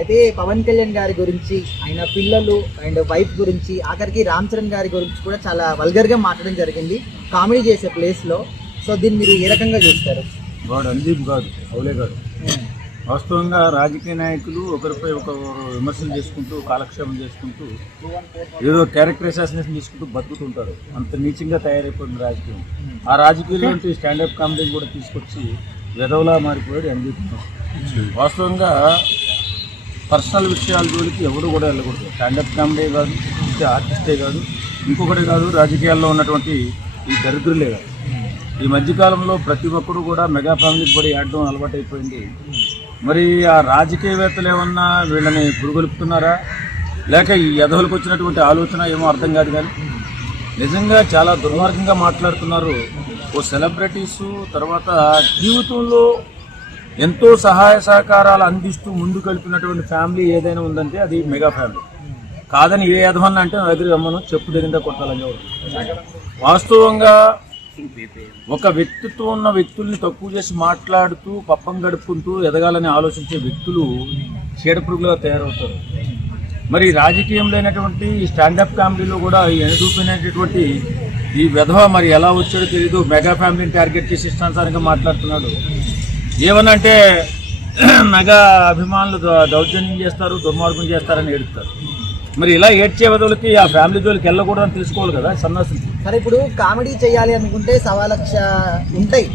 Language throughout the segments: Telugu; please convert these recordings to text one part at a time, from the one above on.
అయితే పవన్ కళ్యాణ్ గారి గురించి, ఆయన పిల్లలు అండ్ వైఫ్ గురించి, ఆఖరికి రామ్ చరణ్ గారి గురించి కూడా చాలా వల్గర్గా మాట్లాడడం జరిగింది కామెడీ చేసే ప్లేస్లో. సో దీన్ని మీరు ఏ రకంగా చూస్తారు? వాడు అందీప్ కాదు, అవులే కాదు. వాస్తవంగా రాజకీయ నాయకులు ఒకరిపై ఒకరు విమర్శలు చేసుకుంటూ కాలక్షేపం చేసుకుంటూ ఏదో క్యారెక్టర్ అసాసినేషన్ చేసుకుంటూ బతుకుతుంటారు. అంత నీచంగా తయారైపోయింది రాజకీయం. ఆ రాజకీయాల్లో స్టాండప్ కామెడీ కూడా తీసుకొచ్చి వెధవలా మారిపోయాడు అందీప్. వాస్తవంగా పర్సనల్ విషయాల జోలికి ఎవరు కూడా వెళ్ళకూడదు. స్టాండప్ కామెడీ కాదు, ఆర్టిస్టే కాదు, ఇంకొకటి కాదు, రాజకీయాల్లో ఉన్నటువంటి ఈ దరిద్రులే కాదు. ఈ మధ్యకాలంలో ప్రతి ఒక్కరు కూడా మెగా ఫ్యామిలీకి పడి ఆడడం అలవాటైపోయింది. మరి ఆ రాజకీయవేత్తలు ఏమన్నా వీళ్ళని పురుగొలుపుతున్నారా, లేక ఈ యధవులకు వచ్చినటువంటి ఆలోచన ఏమో అర్థం కాదు. కానీ నిజంగా చాలా దుర్మార్గంగా మాట్లాడుతున్నారు. ఓ సెలబ్రిటీసు, తర్వాత జీవితంలో ఎంతో సహాయ సహకారాలు అందిస్తూ ముందు కలిపినటువంటి ఫ్యామిలీ ఏదైనా ఉందంటే అది మెగా ఫ్యామిలీ. కాదని ఏ యధవన్న అంటే నా దగ్గర రమ్మను చెప్పు దగ్గర కొట్టాలని ఎవరు. వాస్తవంగా ఒక వ్యక్తిత్వం ఉన్న వ్యక్తుల్ని తక్కువ చేసి మాట్లాడుతూ పప్పం గడుపుకుంటూ ఎదగాలని ఆలోచించే వ్యక్తులు చీడపురుగులుగా తయారవుతారు. మరి రాజకీయంలో అయినటువంటి స్టాండప్ కామెడీలో కూడా ఎనదూపినటువంటి ఈ విధవ మరి ఎలా వచ్చాడో తెలీదు. మెగా ఫ్యామిలీని టార్గెట్ చేసి ఇష్టానుసారంగా మాట్లాడుతున్నాడు. ఏమనంటే మెగా అభిమానులు దౌర్జన్యం చేస్తారు, దుర్మార్గం చేస్తారని ఏడుస్తారు. మరి ఇలా ఏడ్చే వదలకి ఆ ఫ్యామిలీ జోలికి వెళ్ళకూడదని తెలుసుకోవాలి కదా సన్నాసులు. సరే, ఇప్పుడు కామెడీ చేయాలి అనుకుంటే 1,00,000 ఉంటాయి.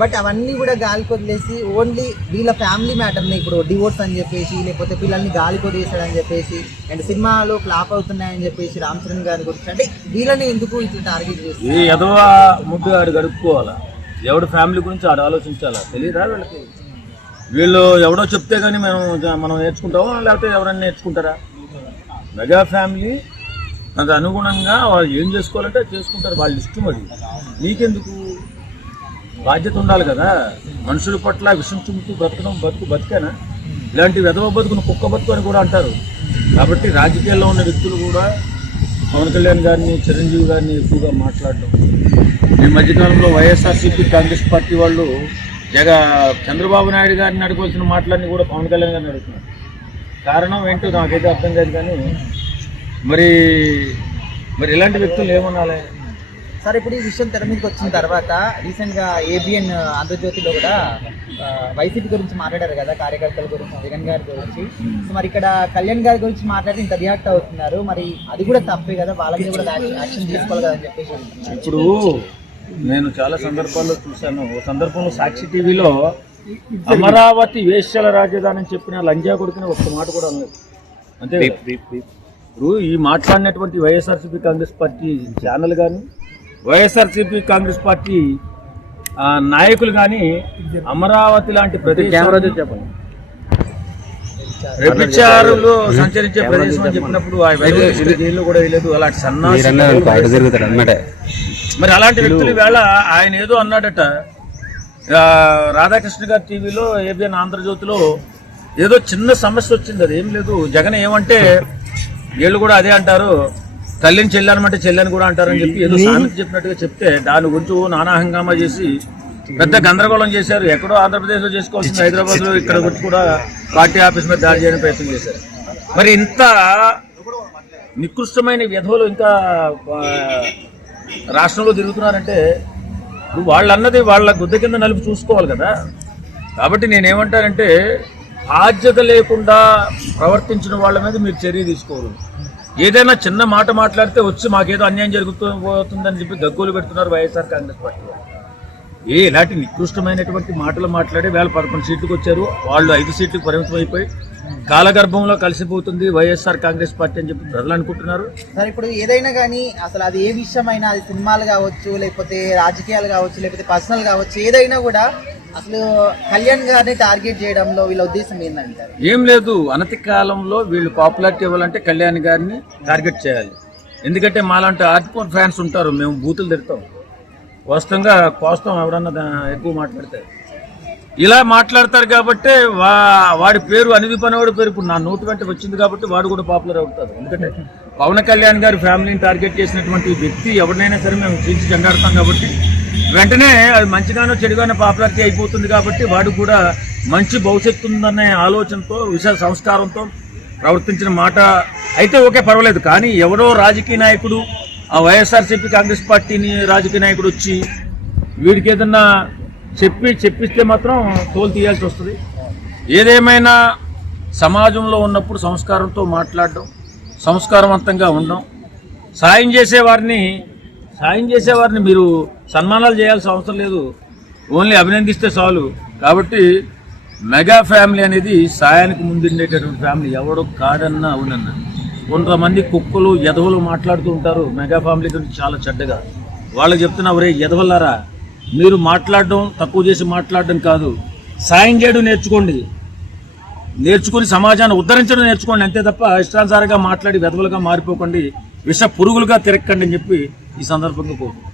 బట్ అవన్నీ కూడా గాలి కొదిలేసి ఓన్లీ వీళ్ళ ఫ్యామిలీ మ్యాటర్ని, ఇప్పుడు డివోర్స్ అని చెప్పేసి, లేకపోతే పిల్లల్ని గాలి కొదిలేసాడని చెప్పేసి, అండ్ సినిమాలు ఫ్లాప్ అవుతున్నాయని చెప్పేసి రామ్ చరణ్ గారి గురించి, అంటే వీళ్ళని ఎందుకు ఇట్లా టార్గెట్ చేసి ఈ ఎదవ ముద్దు ఆడు గడుపుకోవాలా? ఎవడు ఫ్యామిలీ గురించి ఆడు ఆలోచించాలా? తెలియదా వీళ్ళకి? వీళ్ళు ఎవడో చెప్తే కానీ మనం నేర్చుకుంటామో, లేకపోతే ఎవరైనా నేర్చుకుంటారా? మెగా ఫ్యామిలీ అది అనుగుణంగా వాళ్ళు ఏం చేసుకోవాలంటే చేసుకుంటారు, వాళ్ళ ఇష్టం. అది నీకెందుకు? బాధ్యత ఉండాలి కదా. మనుషుల పట్ల విషం చుమ్ముతూ బతకడం బతికేనా? ఇలాంటి వెధవ బతుకును కుక్క బతుకు అని కూడా అంటారు. కాబట్టి రాజకీయాల్లో ఉన్న వ్యక్తులు కూడా పవన్ కళ్యాణ్ గారిని, చిరంజీవి గారిని ఎక్కువగా మాట్లాడడం. ఈ మధ్యకాలంలో వైఎస్ఆర్సీపీ కాంగ్రెస్ పార్టీ వాళ్ళు చంద్రబాబు నాయుడు గారిని అడగవలసిన మాటలన్నీ కూడా పవన్ కళ్యాణ్ గారిని అడుగుతున్నారు. కారణం ఏంటో నాకైతే అర్థం కాదు. కానీ మరి ఇలాంటి వ్యక్తులు ఏమనాలి? సార్, ఇప్పుడు ఈ విషయం తెర మీదకి వచ్చిన తర్వాత రీసెంట్గా ABN ఆంధ్రజ్యోతిలో కూడా వైసీపీ గురించి మాట్లాడారు కదా, కార్యకర్తల గురించి, జగన్ గారి గురించి. సో మరి ఇక్కడ కళ్యాణ్ గారి గురించి మాట్లాడి ఇంత రియాక్ట్ అవుతున్నారు. మరి అది కూడా తప్పే కదా, వాళ్ళని కూడా యాక్షన్ తీసుకోవాలి కదా అని చెప్పేసి. ఇప్పుడు నేను చాలా సందర్భాల్లో చూశాను. ఓ సందర్భంలో సాక్షి టీవీలో అమరావతి వేశ్యల రాజధాని అని చెప్పిన లంజా కొడుకుని ఒక్క మాట కూడా అన్నారు. అంతే. ఇప్పుడు ఈ మాట్లాడినటువంటి వైఎస్ఆర్సీపీ కాంగ్రెస్ పార్టీ ఛానల్ కానీ, వైఎస్ఆర్సీపీ కాంగ్రెస్ పార్టీ నాయకులు కానీ అమరావతి లాంటి ప్రదేశం చెప్పండి, వ్యభిచారులు సంచరించే ప్రదేశం అని చెప్పినప్పుడు జైల్లో కూడా వేయలేదు. అలాంటి సన్నాసి మరి అలాంటి వ్యక్తులు వేళ ఆయన ఏదో అన్నాడట రాధాకృష్ణ గారి టీవీలో, ABN ఆంధ్రజ్యోతిలో ఏదో చిన్న సమస్య వచ్చింది. అది ఏం లేదు. జగన్ ఏమంటే వీళ్ళు కూడా అదే అంటారు, తల్లిని చెల్లెనమంటే చెల్లెని కూడా అంటారని చెప్పి ఏదో సామెత చెప్పినట్టుగా చెప్తే దాని గురించి నానా హంగామా చేసి పెద్ద గందరగోళం చేశారు. ఎక్కడో ఆంధ్రప్రదేశ్లో చేసుకోవాల్సింది హైదరాబాద్లో ఇక్కడ వచ్చి కూడా పార్టీ ఆఫీస్ మీద దాడి చేయడానికి ప్రయత్నం చేశారు. మరి ఇంత నికృష్టమైన వ్యధువులు ఇంకా రాష్ట్రంలో తిరుగుతున్నారంటే వాళ్ళు అన్నది వాళ్ళ గుద్ద కింద నలుపు చూసుకోవాలి కదా. కాబట్టి నేనేమంటానంటే బాధ్యత లేకుండా ప్రవర్తించిన వాళ్ళ మీద మీరు చర్య తీసుకోరు. ఏదైనా చిన్న మాట మాట్లాడితే వచ్చి మాకేదో అన్యాయం జరుగుతుందని చెప్పి గగ్గోలు పెడుతున్నారు వైఎస్ఆర్ కాంగ్రెస్ పార్టీ. ఇలాంటి నికృష్టమైనటువంటి మాటలు మాట్లాడి 11 సీట్లకు వచ్చారు. వాళ్ళు 5 సీట్లకు పరిమితం అయిపోయి కాలగర్భంలో కలిసిపోతుంది వైఎస్ఆర్ కాంగ్రెస్ పార్టీ అని చెప్పి ప్రజలు అనుకుంటున్నారు. సార్, ఇప్పుడు ఏదైనా కానీ అసలు అది ఏ విషయమైనా, అది సినిమాలు కావచ్చు, లేకపోతే రాజకీయాలు కావచ్చు, లేకపోతే పర్సనల్ కావచ్చు, ఏదైనా కూడా అసలు కళ్యాణ్ గారిని టార్గెట్ చేయడంలో వీళ్ళ ఉద్దేశం ఏంటంటారు? ఏం లేదు. అనతి కాలంలో వీళ్ళు పాపులారిటీ ఇవ్వాలంటే కళ్యాణ్ గారిని టార్గెట్ చేయాలి. ఎందుకంటే మాలాంటి హార్డ్కోర్ ఫ్యాన్స్ ఉంటారు, మేము బూతులు తిడతాం, వాస్తవంగా కోస్తాం ఎవరన్నా ఎక్కువ మాట్లాడితే. ఇలా మాట్లాడతారు కాబట్టి వాడి పేరు అనిదిపనేవాడి పేరు ఇప్పుడు నా నోటి వెంట వచ్చింది కాబట్టి వాడు కూడా పాపులర్ అవుతారు. ఎందుకంటే పవన్ కళ్యాణ్ గారి ఫ్యామిలీని టార్గెట్ చేసినటువంటి వ్యక్తి ఎవరినైనా సరే మేము చీల్చి చెండాడతాం కాబట్టి వెంటనే అది మంచిగానో చెడుగానో పాపులారిటీ అయిపోతుంది కాబట్టి వాడు కూడా మంచి భవిష్యత్తు ఉందనే ఆలోచనతో విశాల సంస్కారంతో ప్రవర్తించిన మాట అయితే ఓకే పర్వాలేదు. కానీ ఎవరో రాజకీయ నాయకుడు ఆ వైఎస్ఆర్సీపీ కాంగ్రెస్ పార్టీని రాజకీయ నాయకుడు వచ్చి వీడికి ఏదన్నా చెప్పిస్తే మాత్రం తోలు తీయాల్సి వస్తుంది. ఏదేమైనా సమాజంలో ఉన్నప్పుడు సంస్కారంతో మాట్లాడడం, సంస్కారవంతంగా ఉండడం, సాయం చేసేవారిని మీరు సన్మానాలు చేయాల్సిన అవసరం లేదు, ఓన్లీ అభినందిస్తే చాలు. కాబట్టి మెగా ఫ్యామిలీ అనేది సాయానికి ముందుండేటటువంటి ఫ్యామిలీ. ఎవడో కాదన్నా అవునన్నా. కొంతమంది కుక్కలు ఎదవలు మాట్లాడుతూ ఉంటారు మెగా ఫ్యామిలీ గురించి చాలా చెడ్డగా. వాళ్ళకి చెప్తున్నా, ఒరే ఎదవల్లారా, మీరు మాట్లాడడం తక్కువ చేసి మాట్లాడడం కాదు, సాయం చేయడం నేర్చుకుని సమాజాన్ని ఉద్ధరించడం నేర్చుకోండి, అంతే తప్ప ఇష్టానుసారంగా మాట్లాడి వెధవలుగా మారిపోకండి, విష పురుగులుగా తిరక్కండి అని చెప్పి ఈ సందర్భంగా కోరుకుంటున్నాను.